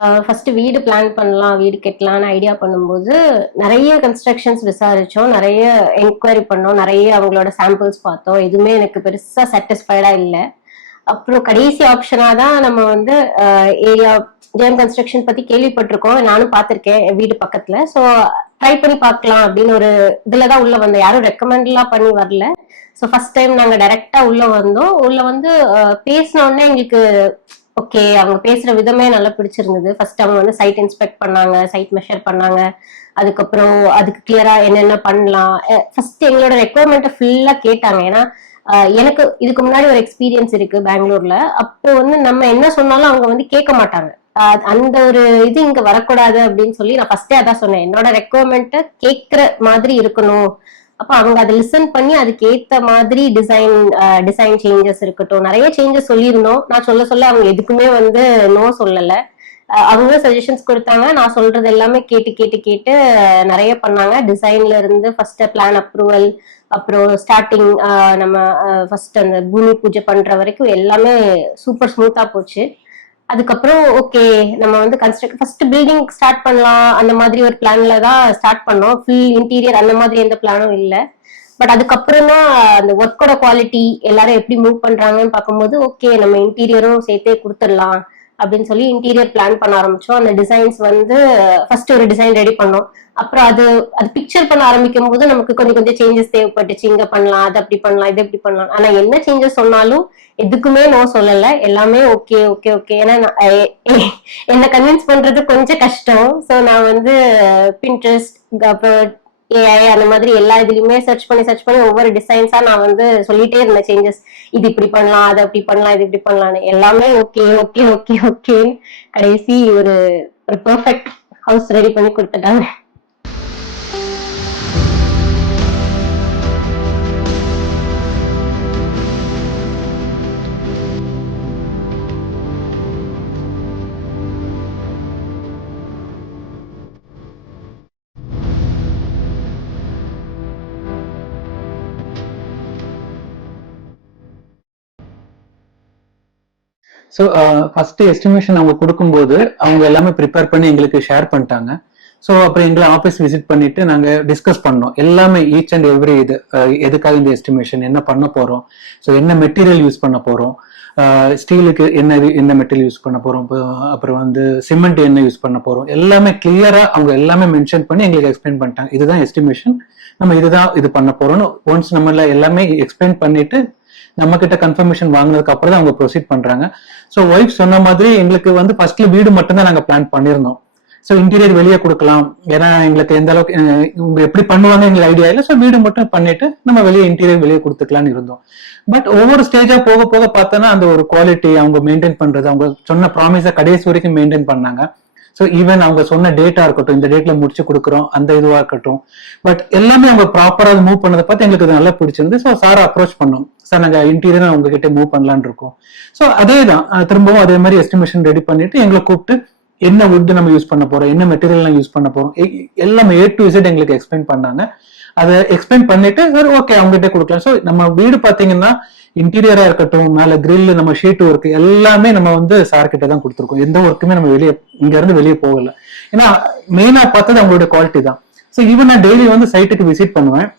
First வீடு plan பண்ணலாம், வீடு கட்டலாம்னு ஐடியா பண்ணும்போது, நெறைய கன்ஸ்ட்ரக்ஷன்ஸ் விசாரிச்சோம். நெறைய என்குயரி பண்ணோம். நெறைய அவங்களோட சாம்பிள்ஸ் பார்த்தோம். எதுவுமே எனக்கு பெருசா சாட்டிஸ்ஃபைடா இல்ல. அப்புறம் கடைசி ஆப்ஷனா தான் நம்ம வந்து ஏரியா ஜெயம் கன்ஸ்ட்ரக்ஷன் பத்தி கேள்விப்பட்டிருக்கோம். நானும் பார்த்திருக்கேன் என் வீடு பக்கத்துல. ஸோ ட்ரை பண்ணி பார்க்கலாம் அப்படின்னு ஒரு இதுலதான் உள்ள வந்தோம். யாரும் ரெக்கமெண்ட்லாம் பண்ணி வரல. ஸோ ஃபர்ஸ்ட் டைம் நாங்க டைரக்டா உள்ள வந்தோம். உள்ள வந்து பேசின உடனே எங்களுக்கு ஓகே அவங்க பேசுற விதமே நல்லா பிடிச்சிருந்தது. ஃபர்ஸ்ட் அவங்க வந்து சைட் இன்ஸ்பெக்ட் பண்ணாங்க, சைட் மெஷர் பண்ணாங்க. அதுக்கப்புறம் அதுக்கு கிளியரா என்னென்ன பண்ணலாம். ஃபர்ஸ்ட் எங்களோட ரெக்குவயர்மெண்ட்டை ஃபுல்லா கேட்டாங்க. ஏன்னா எனக்கு இதுக்கு முன்னாடி ஒரு எக்ஸ்பீரியன்ஸ் இருக்கு பெங்களூர்ல. அப்போ வந்து நம்ம என்ன சொன்னாலும் அவங்க வந்து கேட்க மாட்டாங்க. அந்த ஒரு இது இங்க வரக்கூடாது அப்படின்னு சொல்லி நான் ஃபர்ஸ்டே அதான் சொன்னேன். என்னோட ரெக்குவயர்மெண்ட்டை கேட்கிற மாதிரி இருக்கணும். அப்ப அவங்க அதை லிசன் பண்ணி அதுக்கு ஏத்த மாதிரி டிசைன் சேஞ்சஸ் இருக்கட்டும், நிறைய சேஞ்சஸ் சொல்லியிருந்தோம். நான் சொல்ல சொல்ல அவங்க எதுக்குமே வந்து நோ சொல்லல. அவங்க சஜஷன்ஸ் கொடுத்தாங்க. நான் சொல்றது எல்லாமே கேட்டு கேட்டு கேட்டு நிறைய பண்ணாங்க. டிசைன்ல இருந்து ஃபர்ஸ்ட் பிளான் அப்ரூவல், அப்புறம் ஸ்டார்டிங் நம்ம ஃபர்ஸ்ட் அந்த பூமி பூஜை பண்ற வரைக்கும் எல்லாமே சூப்பர் ஸ்மூத்தா போச்சு. அதுக்கப்புறம் ஓகே நம்ம வந்து ஃபர்ஸ்ட் பில்டிங் ஸ்டார்ட் பண்ணலாம் அந்த மாதிரி ஒரு பிளான்ல தான் ஸ்டார்ட் பண்ணோம். ஃபுல் இன்டீரியர் அந்த மாதிரி எந்த பிளானும் இல்ல. பட் அதுக்கப்புறம் தான் அந்த ஒர்க்கோட குவாலிட்டி எல்லாரும் எப்படி மூவ் பண்றாங்கன்னு பார்க்கும்போது ஓகே நம்ம இன்டீரியரும் சேர்த்தே கொடுத்துடலாம் அப்படின்னு சொல்லி இன்டீரியர் பிளான் பண்ண ஆரம்பிச்சோம். அந்த டிசைன்ஸ் வந்து ஃபர்ஸ்ட் ஒரு டிசைன் ரெடி பண்ணோம். அப்புறம் அது அது பிக்சர் பண்ண ஆரம்பிக்கும் போது நமக்கு கொஞ்சம் கொஞ்சம் சேஞ்சஸ் தேவைப்பட்டுச்சு. இங்க பண்ணலாம், அது அப்படி பண்ணலாம், இது எப்படி பண்ணலாம். ஆனா என்ன சேஞ்சஸ் சொன்னாலும் எதுக்குமே நோ சொல்லல. எல்லாமே ஓகே ஓகே ஓகே. ஏன்னா என்ன கன்வின்ஸ் பண்றது கொஞ்சம் கஷ்டம். ஸோ நான் வந்து பின்ட்ரெஸ்ட், அப்புறம் ஏஐ அந்த மாதிரி எல்லா இதுலயுமே சர்ச் பண்ணி ஒவ்வொரு டிசைன்ஸா நான் வந்து சொல்லிட்டே இருந்தேன் சேஞ்சஸ். இது இப்படி பண்ணலாம், அது அப்படி பண்ணலாம், இது இப்படி பண்ணலாம்னு எல்லாமே ஓகே ஓகே ஓகே ஓகே. கடைசி ஒரு ஒரு பெர்ஃபெக்ட் ஹவுஸ் ரெடி பண்ணி கொடுத்துட்டாங்க. ஸோ ஃபர்ஸ்ட் எஸ்டிமேஷன் அவங்க கொடுக்கும்போது அவங்க எல்லாமே ப்ரிப்பேர் பண்ணி எங்களுக்கு ஷேர் பண்ணிட்டாங்க. ஸோ அப்புறம் எங்களை ஆஃபீஸ் விசிட் பண்ணிட்டு நாங்கள் டிஸ்கஸ் பண்ணோம் எல்லாமே ஈச் அண்ட் எவ்ரி இது எதுக்காக இந்த எஸ்டிமேஷன், என்ன பண்ண போறோம், ஸோ என்ன மெட்டீரியல் யூஸ் பண்ண போறோம், ஸ்டீலுக்கு என்ன மெட்டீரியல் யூஸ் பண்ண போறோம், அப்புறம் வந்து சிமெண்ட் என்ன யூஸ் பண்ண போறோம், எல்லாமே கிளியரா அவங்க எல்லாமே மென்ஷன் பண்ணி எங்களுக்கு எக்ஸ்பிளைன் பண்ணிட்டாங்க. இதுதான் எஸ்டிமேஷன், நம்ம இதுதான் இது பண்ண போறோம்னு ஒன்ஸ் நம்ம எல்லாமே எக்ஸ்பிளைன் பண்ணிட்டு நம்ம கிட்ட கன்ஃபர்மேஷன் வாங்கினதுக்கு அப்புறம் தான் அவங்க ப்ரொசீட் பண்றாங்க. ஸோ ஒய்ஃப் சொன்ன மாதிரி எங்களுக்கு வந்து ஃபர்ஸ்ட்ல வீடு மட்டும்தான் நாங்கள் பிளான் பண்ணியிருந்தோம். ஸோ இன்டீரியர் வெளியே கொடுக்கலாம், ஏன்னா எங்களுக்கு எந்த அளவுக்கு இவங்க எப்படி பண்ணுவாங்க எங்களுக்கு ஐடியா இல்லை. ஸோ வீடு மட்டும் பண்ணிட்டு நம்ம இன்டீரியர் வெளியே கொடுத்துக்கலாம்னு இருந்தோம். பட் ஒவ்வொரு ஸ்டேஜா போக போக பார்த்தோன்னா அந்த ஒரு குவாலிட்டி அவங்க மெயின்டைன் பண்றது, அவங்க சொன்ன ப்ராமிஸை கடைசி வரைக்கும் மெயின்டைன் பண்ணாங்க. ஸோ ஈவன் அவங்க சொன்ன டேட்டா இருக்கட்டும், இந்த டேட்ல முடிச்சு கொடுக்குறோம் அந்த இதுவா இருக்கட்டும், பட் எல்லாமே அவங்க ப்ராப்பரா மூவ் பண்ணதை பார்த்து எங்களுக்கு அது நல்லா பிடிச்சிருந்து. ஸோ சாரை அப்ரோச் பண்ணோம், சார் நாங்கள் இன்டீரியர் உங்ககிட்ட மூவ் பண்ணலான் இருக்கோம். ஸோ அதே தான் திரும்பவும் அதே மாதிரி எஸ்டிமேஷன் ரெடி பண்ணிட்டு எங்களை கூப்பிட்டு என்ன வுட் நம்ம யூஸ் பண்ண போறோம், என்ன மெட்டீரியல் யூஸ் பண்ண போறோம், எல்லாமே A to Z எங்களுக்கு எக்ஸ்பிளைன் பண்ணாங்க. அதை எக்ஸ்பிளைன் பண்ணிட்டு சார் ஓகே அவங்ககிட்ட கொடுக்கலாம். ஸோ நம்ம வீடு பாத்தீங்கன்னா இன்டீரியரா இருக்கட்டும், மேல கிரில், நம்ம ஷீட் ஒர்க் எல்லாமே நம்ம வந்து சார் கிட்ட தான் கொடுத்துருக்கோம். எந்த ஒர்க்குமே நம்ம வெளியே இங்க இருந்து வெளியே போகல. ஏன்னா மெயினா பார்த்தது அவங்களோட குவாலிட்டி தான். ஸோ ஈவன் நான் டெய்லி வந்து சைட்டுக்கு விசிட் பண்ணுவேன்.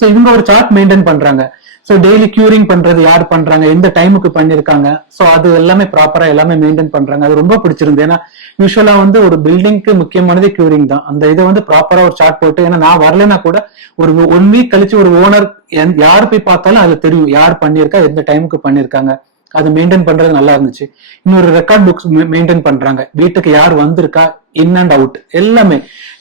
ஸோ இவங்க ஒரு சார்ட் மெயின்டைன் பண்றாங்க. ஸோ டெய்லி கியூரிங் பண்றது யார் பண்றாங்க, எந்த டைமுக்கு பண்ணிருக்காங்க, ஸோ அது எல்லாமே ப்ராப்பரா எல்லாமே மெயின்டைன் பண்றாங்க. அது ரொம்ப பிடிச்சிருந்து. ஏன்னா யூஸ்வலா வந்து ஒரு பில்டிங்க்கு முக்கியமானது கியூரிங் தான். அந்த இதை வந்து ப்ராப்பரா ஒரு சார்ட் போட்டு, ஏன்னா நான் வரலன்னா கூட ஒரு 1 வீக் கழிச்சு ஒரு ஓனர் யார் போய் பார்த்தாலும் அது தெரியும் யார் பண்ணிருக்கா, எந்த டைமுக்கு பண்ணிருக்காங்க. அது மெயின்டைன் பண்றது நல்லா இருந்துச்சு. இன்னொரு ரெக்கார்ட் புக்ஸ் மெயின்டைன் பண்றாங்க, வீட்டுக்கு யார் வந்திருக்கா, இன் அண்ட் அவுட் எல்லாமே.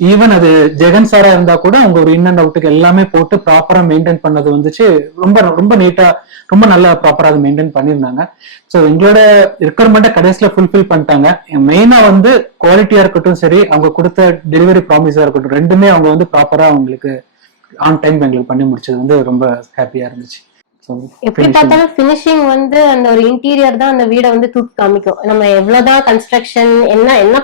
ஈவன் அது ஜெகன் சாரா இருந்தா கூட அவங்க ஒரு இன் அண்ட் அவுட்டுக்கு எல்லாமே போட்டு ப்ராப்பரா மெயின்டைன் பண்ணது வந்துச்சு. ரொம்ப ரொம்ப நீட்டா ரொம்ப நல்லா ப்ராப்பரா அதை மெயின்டைன் பண்ணியிருந்தாங்க. ஸோ எங்களோட ரெக்குவயர்மெண்ட்டை கடைசியில ஃபுல்ஃபில் பண்ணிட்டாங்க. மெயினா வந்து குவாலிட்டியா இருக்கட்டும் சரி, அவங்க கொடுத்த டெலிவரி ப்ராமிஸா இருக்கட்டும், ரெண்டுமே அவங்க வந்து ப்ராப்பரா அவங்களுக்கு ஆன் டைம் எங்களுக்கு பண்ணி முடிச்சது வந்து ரொம்ப ஹாப்பியா இருந்துச்சு. எப்படி பார்த்தாலும் பினிஷிங் வந்து அந்த ஒரு இன்டீரியர் தான் அந்த வீடை வந்து தூக்கி காமிக்கும். நம்ம எவ்வளவுதான் கன்ஸ்ட்ரக்ஷன் என்ன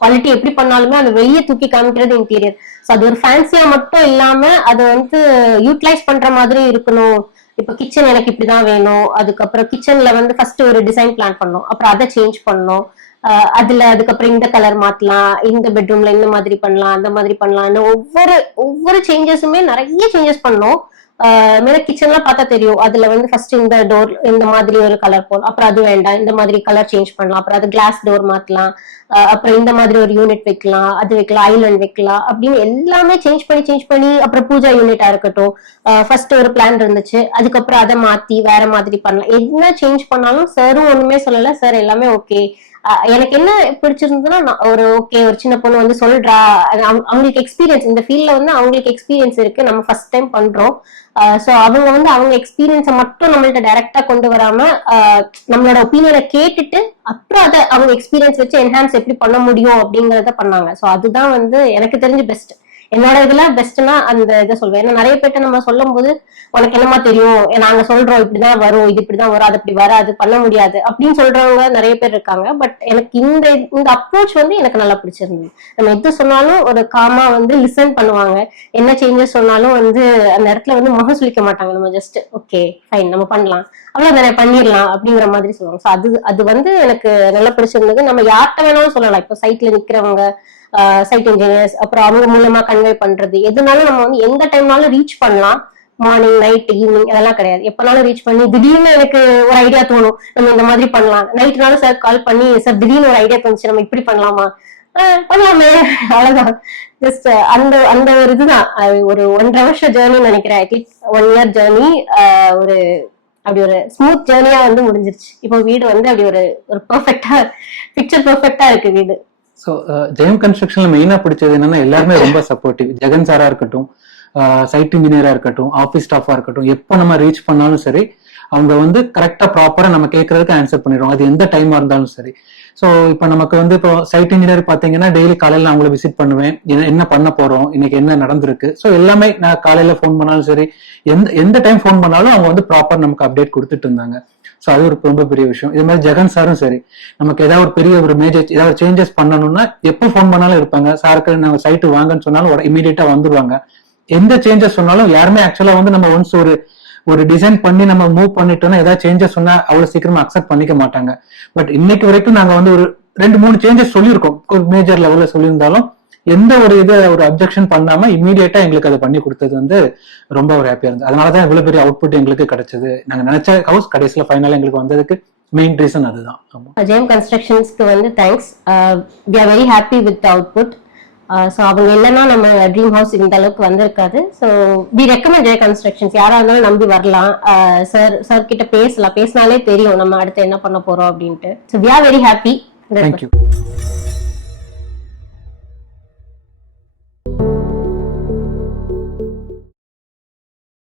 குவாலிட்டி எப்படி பண்ணாலுமே அந்த வெளியே தூக்கி காமிக்கிறது இன்டீரியர். ஸோ அது ஒரு ஃபேன்சியா மட்டும் இல்லாம அதை வந்து யூட்டிலைஸ் பண்ற மாதிரி இருக்கணும். இப்ப கிச்சன் எனக்கு இப்படிதான் வேணும், அதுக்கப்புறம் கிச்சன்ல வந்து ஃபர்ஸ்ட் ஒரு டிசைன் பிளான் பண்ணோம், அப்புறம் அதை சேஞ்ச் பண்ணோம், அதுக்கப்புறம் இந்த கலர் மாத்தலாம், இந்த பெட்ரூம்ல இந்த மாதிரி பண்ணலாம், அந்த மாதிரி பண்ணலாம்னு ஒவ்வொரு சேஞ்சஸுமே நிறைய சேஞ்சஸ் பண்ணோம். மேல கிச்சன்லாம் பார்த்தா தெரியும். அதுல வந்து ஃபர்ஸ்ட் இந்த டோர் இந்த மாதிரி ஒரு கலர் போடும், அப்புறம் அது வேண்டாம், இந்த மாதிரி கலர் சேஞ்ச் பண்ணலாம், அப்புறம் அது கிளாஸ் டோர் மாத்தலாம், அப்புறம் இந்த மாதிரி ஒரு யூனிட் வைக்கலாம், அது வைக்கலாம், ஐலண்ட் வைக்கலாம் அப்படின்னு எல்லாமே சேஞ்ச் பண்ணி அப்புறம் பூஜா யூனிட்டா இருக்கட்டும், ஃபர்ஸ்ட் ஒரு பிளான் இருந்துச்சு, அதுக்கப்புறம் அதை மாத்தி வேற மாதிரி பண்ணலாம். என்ன சேஞ்ச் பண்ணாலும் சாரும் ஒண்ணுமே சொல்லல, சார் எல்லாமே ஓகே. எனக்கு என்ன பிடிச்சிருந்ததுன்னா ஒரு ஒரு சின்ன பொண்ணு வந்து சொல்றா, அவங்களுக்கு எக்ஸ்பீரியன்ஸ் இந்த ஃபீல்ட்ல வந்து அவங்களுக்கு எக்ஸ்பீரியன்ஸ் இருக்கு, நம்ம ஃபர்ஸ்ட் டைம் பண்றோம். சோ அவங்க வந்து அவங்க எக்ஸ்பீரியன்ஸை மட்டும் நம்மள்ட்ட டைரக்டா கொண்டு வராம நம்மளோட ஒப்பீனியனை கேட்டுட்டு அப்புறம் அதை அவங்க எக்ஸ்பீரியன்ஸ் வச்சு என்ஹான்ஸ் எப்படி பண்ண முடியும் அப்படிங்கறத பண்ணாங்க. சோ அதுதான் வந்து எனக்கு தெரிஞ்சு பெஸ்ட். என்னோட இதுல பெஸ்ட்னா அந்த இதை சொல்வேன். ஏன்னா நிறைய பேர்ட்ட நம்ம சொல்லும் போது உனக்கு என்னமா தெரியும், நாங்க சொல்றோம் இப்படிதான் வரும், இது இப்படிதான் வரும், அது அப்படி வராது, பண்ண முடியாது அப்படின்னு சொல்றவங்க நிறைய பேர் இருக்காங்க. பட் எனக்கு இந்த அப்ரோச் வந்து எனக்கு நல்லா பிடிச்சிருந்தது. நம்ம எது சொன்னாலும் ஒரு காமா வந்து லிசன் பண்ணுவாங்க. என்ன சேஞ்சஸ் சொன்னாலும் வந்து அந்த இடத்துல வந்து முகம் சுளிக்க மாட்டாங்க. நம்ம ஜஸ்ட் ஓகே ஃபைன் நம்ம பண்ணலாம், அவ்வளவுதானே பண்ணிடலாம் அப்படிங்கிற மாதிரி சொல்லுவாங்க. ஸோ அது வந்து எனக்கு நல்லா பிடிச்சிருந்தது. நம்ம யார்கிட்ட வேணாலும் சொல்லலாம். இப்போ சைட்ல நிக்கிறவங்க, சைட் இன்ஜினியர்ஸ், அப்புறம் அவங்க மூலமா கன்வே பண்றது, எதுனாலும் நம்ம வந்து எந்த டைம்னாலும் ரீச் பண்ணலாம். மார்னிங், நைட், ஈவினிங் அதெல்லாம் கிடையாது. எப்பனாலும் ரீச் பண்ணி திடீர்னு எனக்கு ஒரு ஐடியா தோணும், நம்ம இந்த மாதிரி பண்ணலாம். நைட்னாலும் சார் கால் பண்ணி, சார் திடீர்னு ஒரு ஐடியா தோணுச்சு, நம்ம இப்படி பண்ணலாமா, பண்ணலாமே, அவ்வளவுதான். ஜஸ்ட் அந்த ஒரு இதுதான். ஒரு 1.5 வருஷம் ஜேர்னி நினைக்கிறேன், அட்லீஸ்ட் 1 இயர் ஜேர்னி. ஒரு அப்படி ஒரு ஸ்மூத் ஜேர்னியா வந்து முடிஞ்சிருச்சு. இப்போ வீடு வந்து அப்படி ஒரு பெர்ஃபெக்டா, பிக்சர் பெர்ஃபெக்டா இருக்கு வீடு. ஸோ ஜெயம் கன்ஸ்ட்ரக்ஷன்ல மெயினா பிடிச்சது என்னன்னா எல்லாருமே ரொம்ப சப்போர்ட்டிவ். ஜெகன் சாரா இருக்கட்டும், சைட் இன்ஜினியரா இருக்கட்டும், ஆஃபீஸ் ஸ்டாஃபா இருக்கட்டும், எப்போ நம்ம ரீச் பண்ணாலும் சரி அவங்க வந்து கரெக்டா ப்ராப்பரா நம்ம கேட்கறதுக்கு ஆன்சர் பண்ணிடுவோம், அது எந்த டைமா இருந்தாலும் சரி. ஸோ இப்போ நமக்கு வந்து இப்போ சைட் இன்ஜினியர் பாத்தீங்கன்னா டெய்லி காலையில நான் அவங்கள விசிட் பண்ணுவேன், என்ன பண்ண போறோம், இன்னைக்கு என்ன நடந்திருக்கு. ஸோ எல்லாமே நான் காலையில ஃபோன் பண்ணாலும் சரி, எந்த டைம் ஃபோன் பண்ணாலும் அவங்க வந்து ப்ராப்பர் நமக்கு அப்டேட் கொடுத்துட்டு இருந்தாங்க. ஸோ அது ஒரு ரொம்ப பெரிய விஷயம். இது மாதிரி ஜெகன் சாரும் சரி, நமக்கு ஏதாவது ஒரு பெரிய ஒரு மேஜர் ஏதாவது சேஞ்சஸ் பண்ணணும்னா எப்போ ஃபோன் பண்ணாலும் இருப்பாங்க. சாருக்கு நம்ம சைட்டு வாங்கன்னு சொன்னாலும் இமீடியட்டா வந்துருவாங்க. எந்த சேஞ்சஸ் சொன்னாலும் யாருமே ஆக்சுவலா வந்து நம்ம ஒன்ஸ் ஒரு டிசைன் பண்ணி நம்ம மூவ் பண்ணிட்டோம்னா ஏதாவது சேஞ்சஸ் சொன்னா அவ்வளவு சீக்கிரமா அக்செப்ட் பண்ணிக்க மாட்டாங்க. பட் இன்னைக்கு வரைக்கும் நாங்க வந்து ஒரு 2-3 சேஞ்சஸ் சொல்லியிருக்கோம், ஒரு மேஜர் லெவல்ல சொல்லியிருந்தாலும் எந்த ஒரு அப்ஜெக்ஷன் பண்ணாம இமீடியட்டா எங்களுக்கு அதை பண்ணி கொடுத்தது வந்து ரொம்ப ஒரு ஹாப்பியா இருந்தது. அதனாலதான் இவ்வளவு பெரிய அவுட்புட் எங்களுக்கு கிடைச்சது. நாங்க நினைச்ச ஹவுஸ் கடைசியில ஃபைனலா எங்களுக்கு வந்ததுக்கு மெயின் ரீசன் அதுதான். ஜெயம் கன்ஸ்ட்ரக்ஷன்ஸ்க்கு வந்து thanks. We are very happy with output. So அவங்க இல்லைன்னா நம்ம ட்ரீம் ஹவுஸ் இந்த அளவுக்கு வந்திருக்காது. So we recommend Jayam constructions. யாரா இருந்தாலும் நம்பி வரலாம். சார் கிட்ட பேசினாலே தெரியும் நம்ம அடுத்து என்ன பண்ண போறோம் அப்படின்ட்டு. So we are very happy. Thank you.